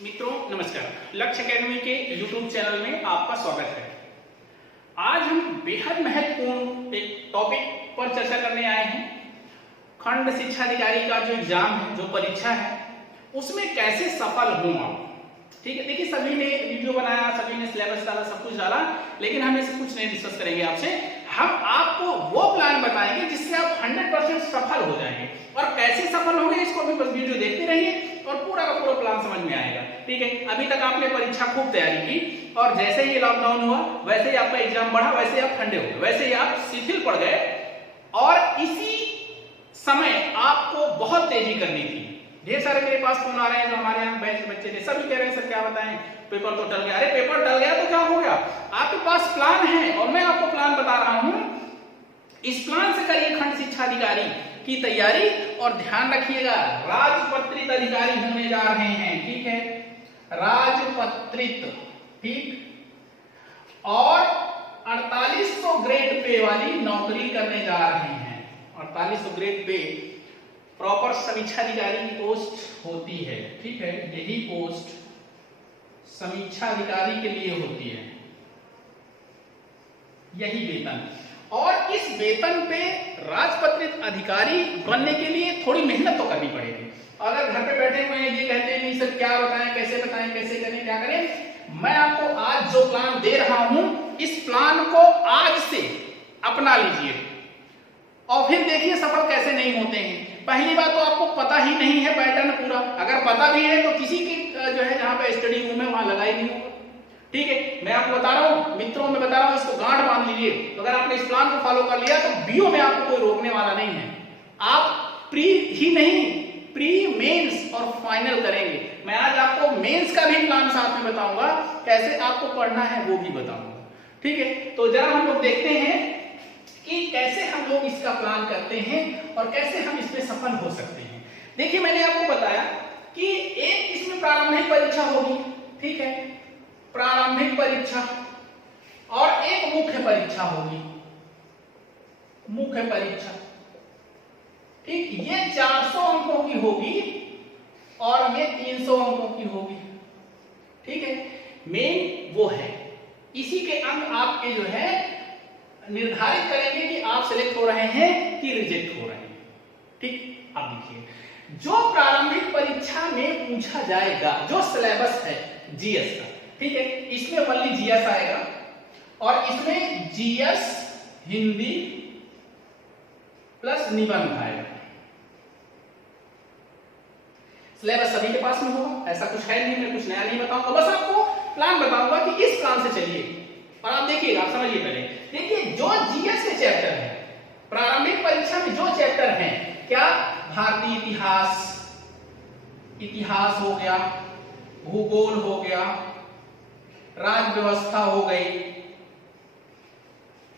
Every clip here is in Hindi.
मित्रों नमस्कार, लक्ष्य एकेडमी के यूट्यूब चैनल में आपका स्वागत है। आज हम बेहद महत्वपूर्ण एक टॉपिक पर चर्चा करने आए हैं। खंड शिक्षा अधिकारी का जो एग्जाम है, जो परीक्षा है, उसमें कैसे सफल हों आप। ठीक है, देखिए सभी ने वीडियो बनाया, सभी ने सिलेबस डाला, सब कुछ डाला, लेकिन हम इससे कुछ नहीं डिस्कस करेंगे आपसे। हम आपको वो प्लान बताएंगे जिससे आप 100% सफल हो जाएंगे। और कैसे सफल होंगे इसको भी बस वीडियो देखते रहिए और पूरा का पूरा प्लान समझ में आएगा। ठीक है, अभी तक आपने परीक्षा खूब तैयारी की और जैसे ही लॉकडाउन हुआ वैसे ही आपका एग्जाम बढ़ा, वैसे ही आप ठंडे हो गए, वैसे ही आप शिथिल पड़ गए और इसी समय आपको बहुत तेजी करनी थी। ढेर सारे मेरे पास फोन आ रहे हैं जो हमारे यहाँ बैच बच्चे थे, सभी कह रहे हैं सर क्या बताएं, पेपर तो टल गया। अरे पेपर टल गया तो क्या हो गया, आपके पास प्लान है और मैं आपको प्लान बता रहा हूं। इस प्लान से करिए खंड शिक्षा अधिकारी की तैयारी और ध्यान रखिएगा राजपत्रित अधिकारी होने जा रहे हैं। ठीक है, राजपत्रित, ठीक, और 4800 ग्रेड पे वाली नौकरी करने जा रहे हैं। 4800 ग्रेड पे प्रॉपर समीक्षा अधिकारी की पोस्ट होती है। ठीक है, यही पोस्ट समीक्षा अधिकारी के लिए होती है, यही वेतन। और इस वेतन पे राजपत्रित अधिकारी बनने के लिए थोड़ी मेहनत तो करनी पड़ेगी। अगर घर पे बैठे हुए हैं ये कहते हैं नहीं सर क्या बताएं, कैसे बताएं, कैसे करें, क्या करें, मैं आपको आज जो प्लान दे रहा हूं इस प्लान को आज से अपना लीजिए और फिर देखिए सफल कैसे नहीं होते हैं। पहली बात तो आपको पता ही नहीं है पैटर्न पूरा, अगर पता भी है तो किसी की जो है जहां पे स्टडी रूम है वहां लगा ही नहीं होगा। ठीक है, मैं आपको बता रहा हूं मित्रों, मैं बता रहा हूं, इसको गांठ बांध लीजिए। तो अगर आपने इस प्लान को फॉलो कर लिया तो बीओ में आपको कोई रोकने वाला नहीं है। आप प्री ही नहीं, प्री मेंस और फाइनल करेंगे। मैं आज आपको मेंस का भी प्लान साथ में बताऊंगा, कैसे आपको पढ़ना है वो भी बताऊंगा। ठीक है, तो जरा हम लोग देखते हैं कि कैसे हम लोग इसका प्लान करते हैं और कैसे हम इसमें सफल हो सकते हैं। देखिए मैंने आपको बताया कि एक इसमें प्रारंभिक परीक्षा होगी, ठीक है, प्रारंभिक परीक्षा, और एक मुख्य परीक्षा होगी, मुख्य परीक्षा। ठीक, ये 400 अंकों की होगी और ये 300 अंकों की होगी। ठीक है, मेन वो है, इसी के अंक आपके जो है निर्धारित करेंगे कि आप सिलेक्ट हो रहे हैं कि रिजेक्ट हो रहे हैं। ठीक, अब देखिए जो प्रारंभिक परीक्षा में पूछा जाएगा, जो सिलेबस है जीएस का, ठीक है, इसमें ओनली जीएस आएगा और इसमें जीएस हिंदी प्लस निबंध आएगा। सिलेबस सभी के पास में होगा, ऐसा कुछ है नहीं, मैं कुछ नया नहीं बताऊंगा, बस आपको प्लान बताऊंगा कि इस प्लान से चलिए और आप देखिएगा, आप समझिए। पहले देखिए जो जीएस के चैप्टर है प्रारंभिक परीक्षा में, जो चैप्टर है क्या, भारतीय इतिहास, इतिहास हो गया, भूगोल हो गया, राज्य व्यवस्था हो गई,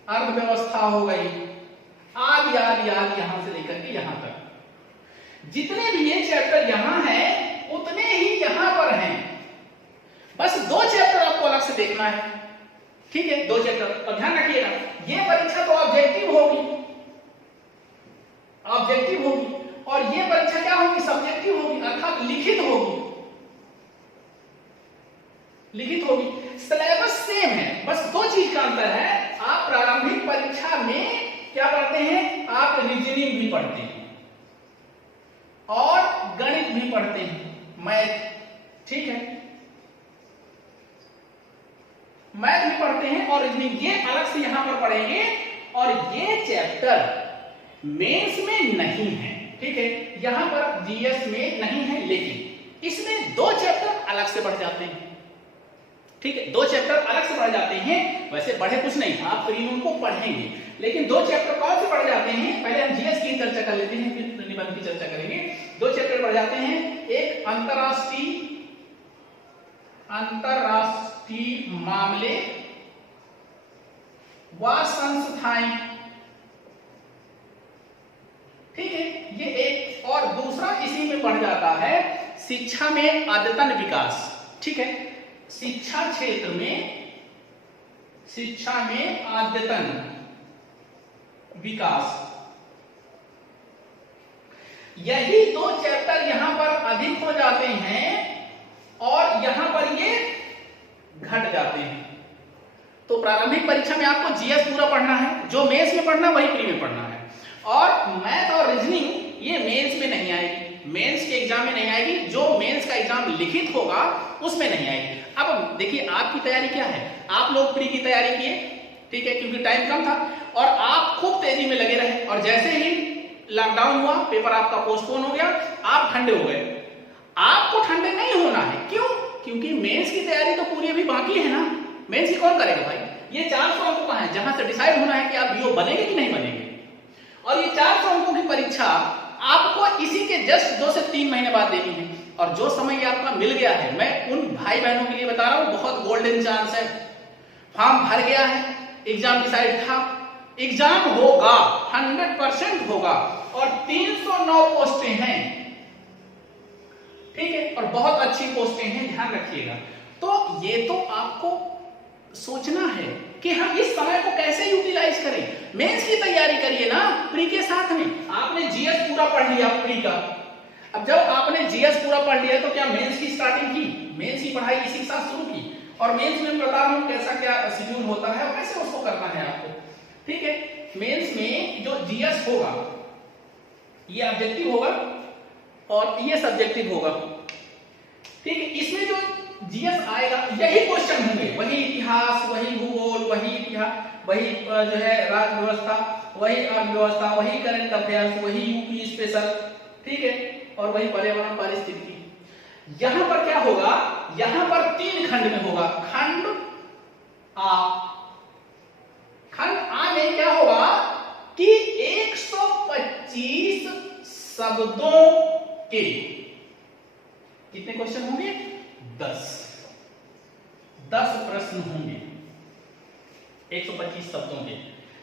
अर्थव्यवस्था हो गई, आदि आदि आदि, यहां से लेकर के यहां तक जितने भी ये चैप्टर यहां हैं उतने ही यहां पर हैं। बस दो चैप्टर आपको अलग से देखना है। ठीक है, दो चैप्टर, और ध्यान रखिएगा ये परीक्षा तो ऑब्जेक्टिव होगी, ऑब्जेक्टिव होगी, और ये परीक्षा क्या होगी, सब्जेक्टिव होगी, अर्थात लिखित होगी, लिखित होगी। सिलेबस सेम है, बस दो चीज का अंतर है। आप प्रारंभिक परीक्षा में क्या पढ़ते हैं, आप रीजनिंग भी पढ़ते हैं और गणित भी पढ़ते हैं, मैथ, ठीक है, मैथ भी पढ़ते हैं और रीजनिंग, ये अलग से यहां पर पढ़ेंगे। और ये चैप्टर मेंस में नहीं है, ठीक है, यहां पर जीएस में नहीं है, लेकिन इसमें दो चैप्टर अलग से बढ़ जाते हैं। ठीक है, दो चैप्टर अलग से बढ़ जाते हैं, वैसे बढ़े कुछ नहीं, आप प्रीमियम को पढ़ेंगे, लेकिन दो चैप्टर कौन से बढ़ जाते हैं, पहले हम जीएस की चर्चा कर लेते हैं, फिर निबंध की चर्चा करेंगे। दो चैप्टर बढ़ जाते हैं, एक अंतरराष्ट्रीय मामले व संस्थाएं, ठीक है, ये एक, और दूसरा इसी में बढ़ जाता है शिक्षा में अद्यतन विकास। ठीक है, शिक्षा क्षेत्र में, शिक्षा में अद्यतन विकास, यही दो चैप्टर यहां पर अधिक हो जाते हैं और यहां पर ये घट जाते हैं। तो प्रारंभिक परीक्षा में आपको जीएस पूरा पढ़ना है, जो मेंस में पढ़ना वही प्री में पढ़ना है। और मैथ और रीजनिंग ये मेंस में नहीं आएगी, मेंस के एग्जाम में नहीं आएगी, जो मेंस का एग्जाम लिखित होगा उसमें नहीं आएगी। अब देखिए आपकी तैयारी क्या है, आप लोग प्री की तैयारी किए, ठीक है, क्योंकि टाइम कम था और आप खूब तेजी में लगे रहे, और जैसे ही लॉकडाउन हुआ, पेपर आपका पोस्टपोन हो गया, आप ठंडे हो गए। आपको ठंडे नहीं होना है, क्यों? क्योंकि मेंस की तैयारी तो पूरी अभी बाकी है ना। मेंस की कौन करेगा भाई? ये 400 अंकों का है, जहां से डिसाइड होना है कि आप बीओ बनेंगे कि नहीं बनेंगे। और ये 400 अंकों की परीक्षा आपको इसी के जस्ट 2 से 3 महीने बाद देनी है। और जो समय आपका मिल गया है, मैं उन भाई बहनों के लिए बता रहा हूं, बहुत गोल्डन चांस है। फॉर्म भर गया है, एग्जाम डिसाइड था, एग्जाम होगा, 100% होगा, और 309 पोस्टें हैं, ठीक है, और बहुत अच्छी पोस्टें हैं, ध्यान रखिएगा। तो ये तो आपको सोचना है कि हम इस समय को कैसे यूटिलाइज करें। मेंस की तैयारी करिए ना प्री के साथ में। आपने जीएस पूरा पढ़ लिया प्री का, अब जब आपने जीएस पूरा पढ़ लिया तो क्या मेंस की स्टार्टिंग की, मेंस की पढ़ाई इसी के साथ शुरू की। और मेंस में बता रहा हूं कैसा क्या शेड्यूल होता है और कैसे उसको करना है आपको, ठीक है। मेंस में जो जीएस होगा ये ऑब्जेक्टिव होगा और ये सब्जेक्टिव होगा, ठीक है। इसमें जो जीएस आएगा यही क्वेश्चन होंगे, वही इतिहास, वही भूगोल, वही इतिहास, वही जो है राज्य व्यवस्था, वही अर्थव्यवस्था, वही करंट अफेयर्स, वही यूपी स्पेशल, ठीक है, और वही पर्यावरण पारिस्थितिकी। यहां पर क्या होगा, यहां पर 3 खंड में होगा। खंड आ, खंड आ में क्या होगा कि 125 शब्दों के कितने क्वेश्चन होंगे? 10 प्रश्न होंगे 125 शब्दों के।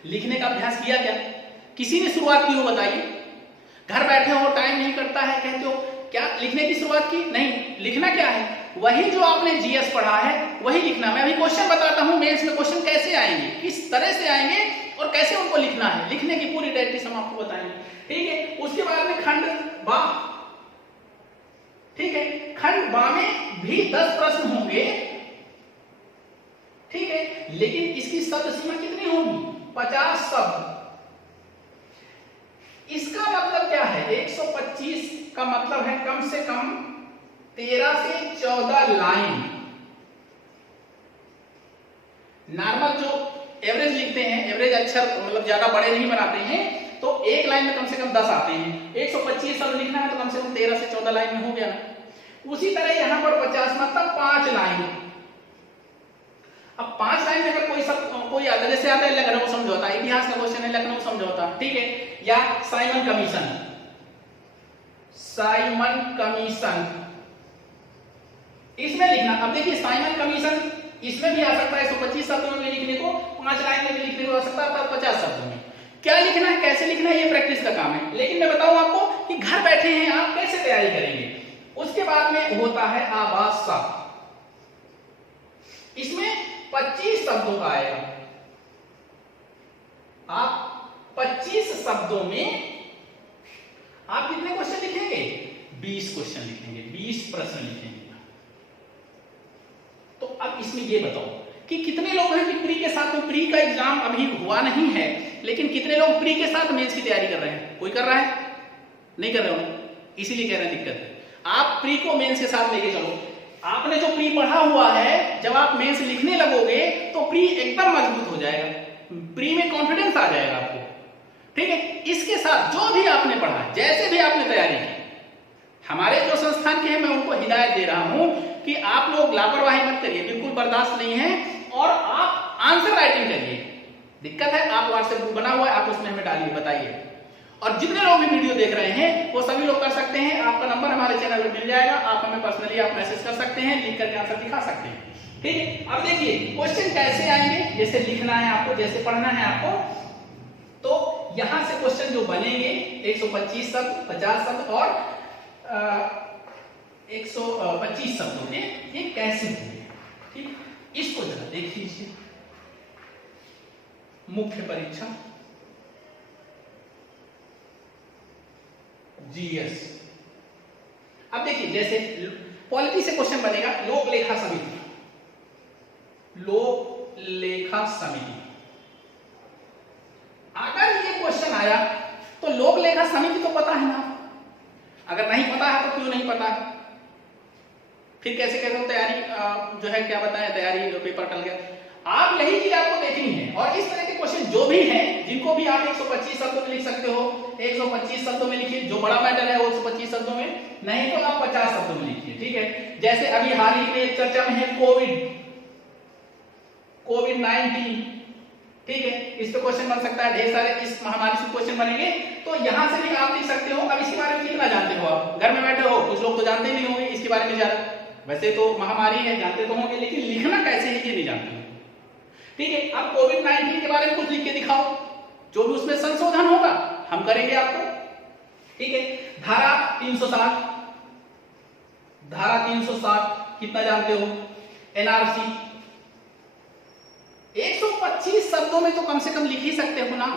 लिखने का अभ्यास किया क्या? किसी ने शुरुआत की हो बताइए? घर बैठे हो, टाइम नहीं करता है, कहते हो क्या लिखने की शुरुआत की? नहीं। लिखना क्या है? वही जो आपने जीएस पढ़ा है वही लिखना। मैं अभी क्वेश्चन बताता हूं, मेंस में क्वेश्चन कैसे आएंगे, किस तरह से आएंगे और कैसे उनको लिखना है, लिखने की पूरी टैक्टिक्स हम आपको बताएंगे, ठीक है। उसके बाद में खंड बा, ठीक है, खंड बा में भी 10 प्रश्न होंगे, ठीक है, लेकिन इसकी शब्द सीमा कितनी होगी? 50 शब्द। इसका मतलब क्या है? 125 का मतलब है कम से कम 13 से 14 लाइन। नॉर्मल जो एवरेज लिखते हैं, एवरेज अक्षर मतलब ज्यादा बड़े नहीं बनाते हैं, तो एक लाइन में कम से कम 10 आते हैं। 125 शब्द लिखना है तो कम से कम 13 से 14 लाइन में हो गया ना। उसी तरह यहां पर 50 मतलब 5 लाइन। अब 5 लाइन में अगर कोई आता, जैसे आता है लखनऊ समझौता, इतिहास का क्वेश्चन है लखनऊ समझौता, ठीक है, या साइमन कमीशन, इसमें लिखना। अब देखिए साइमन कमीशन इसमें भी आ सकता है 125 शब्दों में लिखने को, 5 लाइन में भी लिखने को आ सकता है, 50 शब्दों में। क्या लिखना है, कैसे लिखना है, ये प्रैक्टिस का काम है। लेकिन मैं बताऊं आपको कि घर बैठे हैं आप कैसे तैयारी करेंगे। उसके बाद में होता है आवाज शब्द, इसमें 25 शब्दों का आएगा। आप 25 शब्दों में आप कितने क्वेश्चन लिखेंगे? 20 क्वेश्चन लिखेंगे, 20 प्रश्न लिखेंगे। तो अब इसमें ये बताओ कि कितने लोग हैं कि प्री के साथ में, प्री का एग्जाम अभी हुआ नहीं है, लेकिन कितने लोग प्री के साथ मेंस की तैयारी कर रहे हैं? कोई कर रहा है? नहीं कर रहे हो, इसीलिए कह रहे हैं दिक्कत है। आप प्री को मेंस के साथ लेके चलो। आपने जो प्री पढ़ा हुआ है, जब आप मेंस लिखने लगोगे तो प्री एकदम मजबूत हो जाएगा, प्री में कॉन्फिडेंस आ जाएगा आपको, ठीक है। इसके साथ जो भी आपने पढ़ा, जैसे भी आपने तैयारी की, हमारे जो संस्थान के हैं मैं उनको हिदायत दे रहा हूं कि आप लोग लापरवाही मत करिए, बिल्कुल बर्दाश्त नहीं है, और आप आंसर राइटिंग करिए। दिक्कत है, आप व्हाट्सएप ग्रुप बना हुआ है, आप उसमें हमें डालिए, बताइए। और जितने लोग भी वीडियो देख रहे हैं वो सभी लोग कर सकते हैं। आपका नंबर हमारे चैनल पर मिल जाएगा, आप हमें पर्सनली आप मैसेज कर सकते हैं, लिख करके आंसर दिखा सकते हैं, ठीक है। अब देखिए क्वेश्चन कैसे आएंगे, जैसे लिखना है आपको, जैसे पढ़ना है आपको, तो यहां से क्वेश्चन जो बनेंगे 125 शब्द, 50 शब्द और 125 शब्दों में, ये कैसे होंगे, ठीक। इसको जरा देख लीजिए। मुख्य परीक्षा जीएस। अब देखिए जैसे पॉलिटी से क्वेश्चन बनेगा, लोक लेखा समिति, लोक लेखा समिति। अगर ये क्वेश्चन आया तो लोक लेखा समिति तो पता है ना, अगर नहीं पता है तो क्यों नहीं पता है, फिर कैसे कैसे तैयारी जो है क्या बताएं, तैयारी पेपर टल गया। आप यही चीज आपको देखनी है। और इस तरह के क्वेश्चन जो भी हैं, जिनको भी आप 125 शब्दों में लिख सकते हो, 125 शब्दों में लिखिए, जो बड़ा मैटर है वो 125 शब्दों में, नहीं तो आप 50 शब्दों में लिखिए, ठीक है। जैसे अभी हाल ही में चर्चा में है कोविड-19, ठीक है, इस पे क्वेश्चन बन सकता है, ढेर सारे इस महामारी से क्वेश्चन बनेंगे, तो यहां से भी आप लिख सकते हो। अब इसके बारे में कितना जानते हो आप, घर में बैठे हो, कुछ लोग तो जानते नहीं होंगे इसके बारे में ज्यादा, वैसे तो महामारी है जानते तो होंगे, लेकिन लिखना कैसे है ये नहीं जानते, ठीक है। अब कोविड-19 के बारे में कुछ लिख के दिखाओ, जो भी उसमें संशोधन होगा हम करेंगे आपको, ठीक है। धारा 360, धारा 360 कितना जानते हो, एनआरसी 125 शब्दों में तो कम से कम लिख ही सकते हो ना।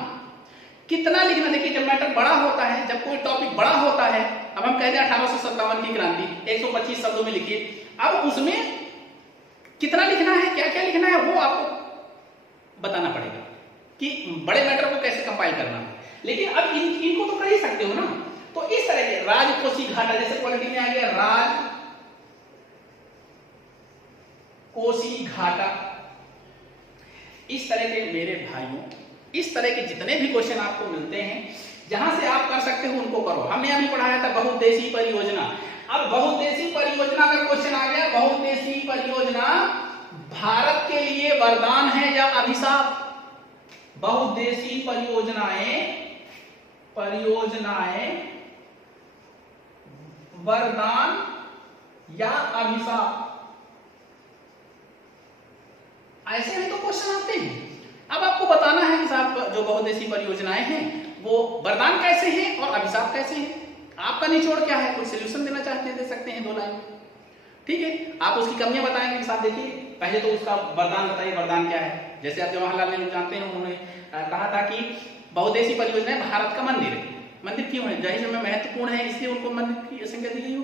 कितना लिखना, देखिए जब मैटर बड़ा होता है, जब कोई टॉपिक बड़ा होता है, अब हम कहते हैं 1857 की क्रांति, 125 शब्दों में लिखिए। अब उसमें कितना लिखना है, क्या क्या लिखना है, वो आपको बताना पड़ेगा कि बड़े मैटर को कैसे कंपाइल करना है। लेकिन अब इनको तो कर ही सकते हो ना। तो इस तरह के राजकोषीय घाटा, जैसे पॉलिटी में आ गया राजकोषीय घाटा, इस तरह के मेरे भाइयों, इस तरह के जितने भी क्वेश्चन आपको मिलते हैं, जहां से आप कर सकते हो उनको करो। हमने अभी पढ़ाया था बहुउद्देशीय परियोजना। अब बहुउद्देशीय परियोजना का क्वेश्चन आ गया, बहुउद्देशीय परियोजना भारत के लिए वरदान है या अभिशाप? बहुउद्देशीय परियोजनाएं वरदान या अभिशाप, ऐसे में तो क्वेश्चन आते हैं। अब आपको बताना है कि साहब जो बहुउद्देशीय परियोजनाएं हैं वो वरदान कैसे हैं और अभिशाप कैसे हैं, आपका निचोड़ क्या है, कोई सोल्यूशन देना चाहते हैं दे सकते हैं 2 लाइन, ठीक है। आप उसकी कमियां बताएंगे कि साहब देखिए पहले तो उसका वरदान बताइए, वरदान क्या है। जैसे आप जवाहरलाल नेहरू जानते हैं, उन्होंने कहा था कि बहुउद्देशीय परियोजना भारत का मंदिर है। मंदिर क्यों है, जाहिर समय महत्वपूर्ण है, इसलिए उनको मंदिर की संज्ञा दी गई हो।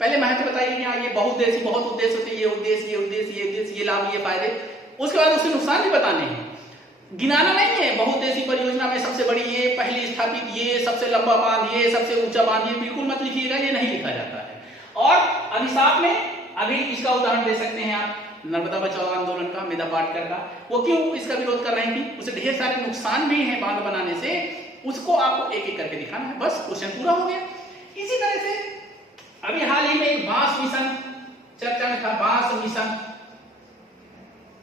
पहले महत्व बताइए कि हाँ ये बहुउद्देशीय, बहुत उद्देश्य होते हैं, ये उद्देश्य, ये उद्देश्य, ये उद्देश्य, ये लाभ, ये फायदे। उसके बाद उसके नुकसान भी बताने हैं, गिनाना नहीं है। बहुउद्देशीय परियोजना में सबसे बड़ी ये, पहली स्थापित ये, सबसे लंबा बांध ये, सबसे ऊंचा बांध ये, बिल्कुल मत लिखिएगा, ये नहीं लिखा जाता है। और अभिशाप में अभी इसका उदाहरण दे सकते हैं आप, नर्मदा बचाओ आंदोलन का, मेधा पाटकर का, वो क्यों इसका विरोध कर रही थी, उसे ढेर सारे नुकसान भी हैं बांध बनाने से, उसको आपको एक एक करके दिखाना है, बस क्वेश्चन पूरा हो गया। इसी तरह से अभी हाल ही में एक बांस मिशन चर्चा में था, बांस मिशन,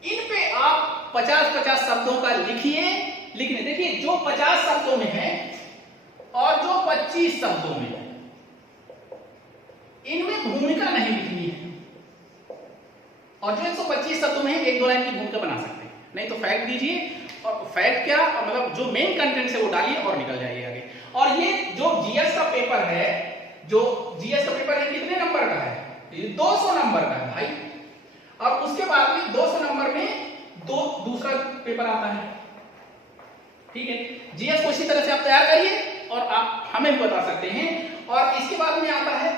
इन पे आप 50-50 शब्दों का लिखने, देखिए जो 50 शब्दों में है और जो 25 शब्दों में है, इनमें भूमिका नहीं लिखनी है। और जो 125 शब्दों में 1-2 लाइन की भूमिका बना सकते हैं, नहीं तो फैक्ट दीजिए, और फैक्ट क्या मतलब जो मेन कंटेंट है वो डालिए और निकल जाइए आगे। और ये जो जीएस का पेपर है, जो जीएस का पेपर है कितने नंबर का है, 200 नंबर का है भाई। और उसके बाद में 200 नंबर में दूसरा पेपर आता है, ठीक है। जीएस को इसी तरह से आप तैयार करिए और आप हमें भी बता सकते हैं। और इसके बाद में आता है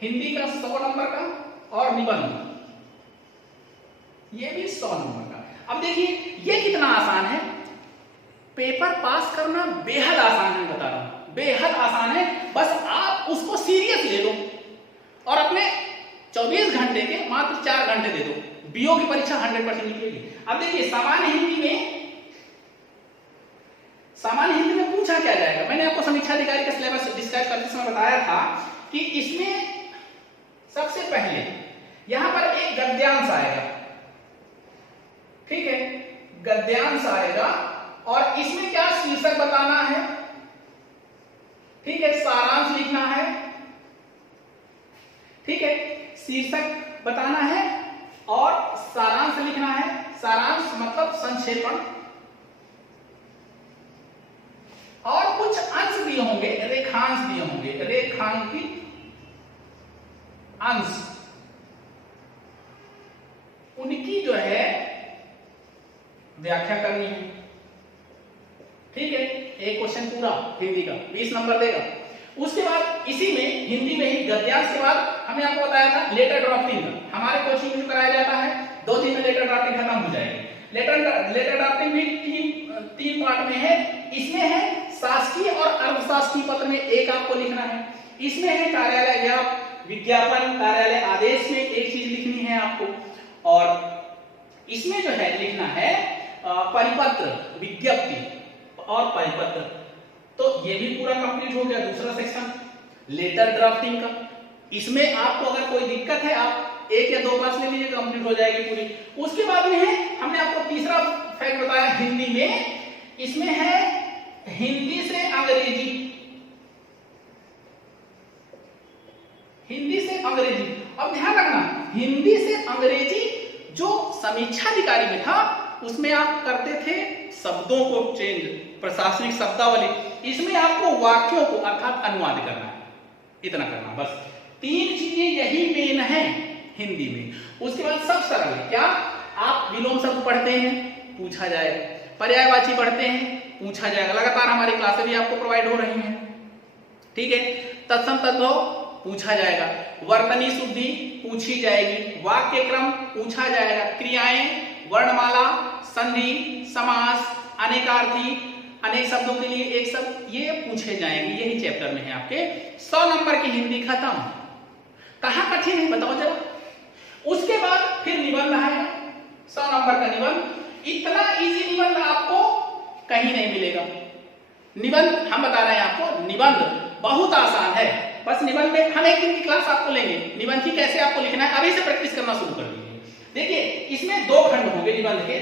हिंदी का 100 नंबर का, और निबंध ये भी 100 नंबर का। अब देखिए ये कितना आसान है, पेपर पास करना बेहद आसान है, बता रहा हूं बेहद आसान है। बस आप उसको सीरियस ले लो और अपने 24 घंटे के मात्र 4 घंटे दे दो, बीओ की परीक्षा 100% निकलेगी। अब देखिए सामान्य हिंदी में पूछा क्या जाएगा, मैंने आपको समीक्षा अधिकारी का सिलेबस डिस्कस करते समय बताया था कि इसमें सबसे पहले यहां पर एक गद्यांश आएगा, ठीक है, गद्यांश आएगा, और इसमें क्या शीर्षक बताना है, ठीक है, सारांश लिखना है, ठीक है, शीर्षक बताना है और सारांश लिखना है। सारांश मतलब संक्षेपण, और कुछ अंश दिए होंगे, रेखांश दिए होंगे, रेखांकित अंश, उनकी जो है व्याख्या करनी है, ठीक है। एक क्वेश्चन पूरा हिंदी का 20 नंबर देगा। उसके बाद इसी में हिंदी में ही गद्यांश के बाद हमने आपको बताया था लेटर ड्राफ्टिंग का। हमारे कोचिंग में जो कराया जाता है 2 दिन में लेटर ड्राफ्टिंग खत्म हो जाएगी। लेटर ड्राफ्टिंग भी तीन पार्ट में है। इसमें है शासकीय और अर्धशासकीय पत्र में एक आपको लिखना है। इसमें है कार्यालय या विज्ञापन कार्यालय आदेश में एक चीज लिखनी है आपको, और इसमें जो है लिखना है परिपत्र, विज्ञप्ति और परिपत्र। तो ये भी पूरा कंप्लीट हो गया दूसरा सेक्शन लेटर ड्राफ्टिंग का। इसमें आपको अगर कोई दिक्कत है आप 1 या 2 क्लास ले लीजिए, कंप्लीट हो जाएगी पूरी। उसके बाद में है हमने आपको तीसरा फैक्ट बताया हिंदी में, इसमें है हिंदी से अंग्रेजी, हिंदी से अंग्रेजी। अब ध्यान रखना हिंदी से अंग्रेजी जो समीक्षा अधिकारी में था उसमें आप करते थे शब्दों को चेंज, प्रशासनिक शब्दावली। इसमें आपको वाक्यों को अर्थात अनुवाद करना है, इतना करना बस। 3 चीजें यही मेन है हिंदी में। उसके बाद सब सरल है। क्या आप विलोम शब्द पढ़ते हैं, पूछा जाएगा। पर्यायवाची पढ़ते हैं, पूछा जाएगा। लगातार हमारी क्लासें भी आपको प्रोवाइड हो रही हैं, ठीक है। तत्सम तद्भव पूछा जाएगा। वर्तनी शुद्धि पूछी जाएगी। वाक्य क्रम पूछा जाएगा। क्रियाएं, वर्णमाला, संधि, समास, अनेकार्थी, अनेक शब्दों के लिए एक शब्द, ये पूछे जाएंगे। यही चैप्टर में है आपके। 100 नंबर की हिंदी खत्म। कहां कठिन है बताओ जरा। उसके बाद फिर निबंध आएगा, 100 नंबर का निबंध। इतना इजी निबंध आपको कहीं नहीं मिलेगा। निबंध हम बता रहे हैं आपको, निबंध बहुत आसान है। बस निबंध में हम एक दिन की क्लास आपको लेंगे, निबंध की कैसे आपको लिखना है अभी से प्रैक्टिस करना शुरू कर दीजिए। देखिए इसमें 2 खंड होंगे, निबंध के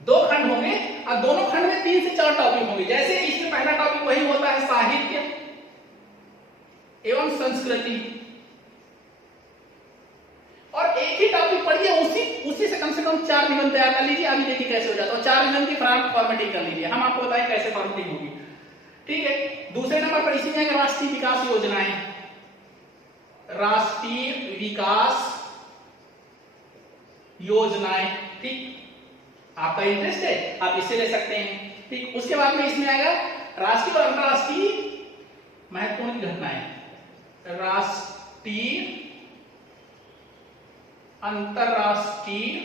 2 खंड होंगे और दोनों खंड में 3 से 4 टॉपिक होंगे। जैसे इसमें पहला टॉपिक वही होता है साहित्य एवं संस्कृति, और एक ही टॉपिक पढ़िए, उसी से कम 4 निबंध तैयार कर लीजिए। अभी देखिए कैसे हो जाता है। 4 निबंध की फॉर्मेटिंग कर लीजिए, हम आपको बताएं कैसे फॉर्मेटिंग होगी, ठीक है। दूसरे नंबर पर इसी में राष्ट्रीय विकास योजनाएं, राष्ट्रीय विकास योजनाएं, ठीक। आपका इंटरेस्ट है आप इससे ले सकते हैं, ठीक। उसके बाद में इसमें आएगा राष्ट्रीय और अंतरराष्ट्रीय महत्वपूर्ण घटनाएं, राष्ट्रीय अंतरराष्ट्रीय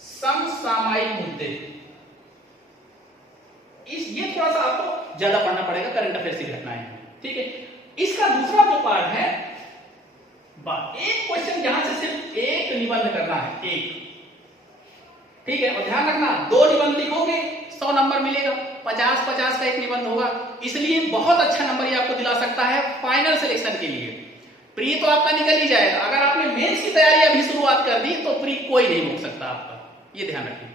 समसामयिक मुद्दे। ये थोड़ा सा आपको ज्यादा पढ़ना पड़ेगा, करंट अफेयर्स की घटनाएं, ठीक है। इसका दूसरा जो पार्ट है, एक क्वेश्चन जहां से सिर्फ एक निबंध करना है, एक, ठीक है। और ध्यान रखना 2 निबंध लिखोगे 100 नंबर मिलेगा, 50-50 का एक निबंध होगा। इसलिए बहुत अच्छा नंबर ये आपको दिला सकता है फाइनल सिलेक्शन के लिए। प्री तो आपका निकल ही जाएगा। अगर आपने मेंस की तैयारी अभी शुरुआत कर दी तो प्री कोई नहीं रोक सकता आपका, ये ध्यान रखिए।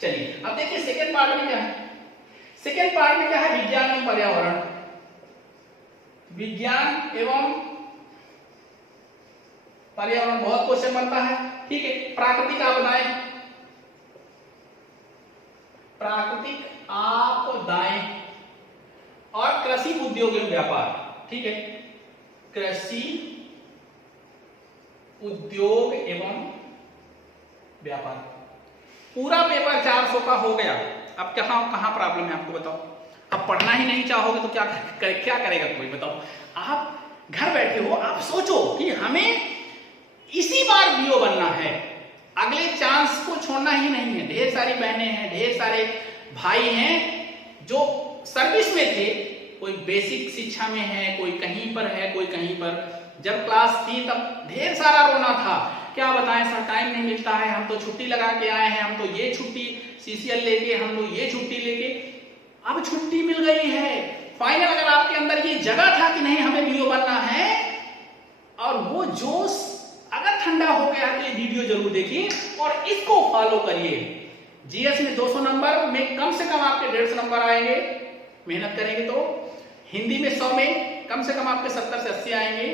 चलिए अब देखिए सेकेंड पार्ट में क्या है। सेकेंड पार्ट में क्या है, विज्ञान एवं पर्यावरण, विज्ञान एवं पर्यावरण बहुत क्वेश्चन बनता है, ठीक है। प्राकृतिक आपदाएं, प्राकृतिक आपदाएं और कृषि उद्योग एवं व्यापार, ठीक है। कृषि उद्योग एवं व्यापार पूरा पेपर 400 का हो गया। अब कहां प्रॉब्लम है आपको बताओ। अब पढ़ना ही नहीं चाहोगे तो क्या करेगा कोई, बताओ। आप घर बैठे हो, आप सोचो कि हमें इसी बार बीओ बनना है, अगले चांस को छोड़ना ही नहीं है। ढेर सारी बहनें हैं, ढेर सारे भाई हैं जो सर्विस में थे, कोई बेसिक शिक्षा में है, कोई कहीं पर है, कोई कहीं पर। जब क्लास थी तब ढेर सारा रोना था, क्या बताएं सर टाइम नहीं मिलता है, हम तो छुट्टी लगा के आए हैं, हम तो ये छुट्टी सीसीएल लेके, हम लोग ये छुट्टी लेके। अब छुट्टी मिल गई है फाइनल। अगर आपके अंदर ये जगह था कि नहीं हमें बीओ बनना है, और वो जोश अगर ठंडा हो गया तो ये वीडियो जरूर देखिए और इसको फॉलो करिए। जीएस में 200 नंबर में कम से कम आपके 150 नंबर आएंगे, मेहनत करेंगे तो। हिंदी में 100 में कम से कम आपके 70 से 80 आएंगे,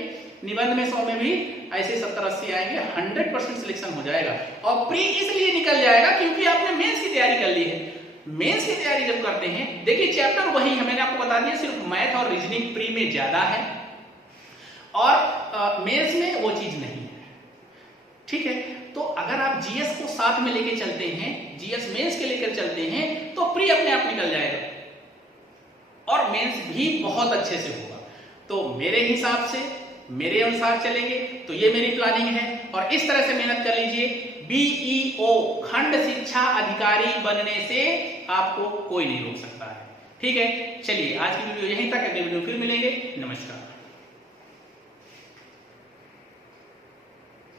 निबंध में 100 में भी ऐसे 70-80 आएंगे। 100% सिलेक्शन हो जाएगा। और प्री इसलिए निकल जाएगा क्योंकि आपने मेंस की तैयारी कर ली है। मेंस की तैयारी जब करते हैं, देखिए चैप्टर वही है, मैंने आपको बता दिया, सिर्फ मैथ और रीजनिंग प्री में ज्यादा है और मेंस में वो चीज नहीं है। ठीक है, तो अगर आप जीएस को साथ में लेके चलते हैं, जीएस मेंस के लेकर चलते हैं, तो प्री अपने आप निकल जाएगा और मेंस भी बहुत अच्छे से होगा। तो मेरे हिसाब से, मेरे अनुसार चलेंगे तो ये मेरी प्लानिंग है, और इस तरह से मेहनत कर लीजिए। बीईओ खंड शिक्षा अधिकारी बनने से आपको कोई नहीं रोक सकता है। ठीक है, चलिए आज की वीडियो यहीं तक, अगली वीडियो फिर मिलेंगे। नमस्कार।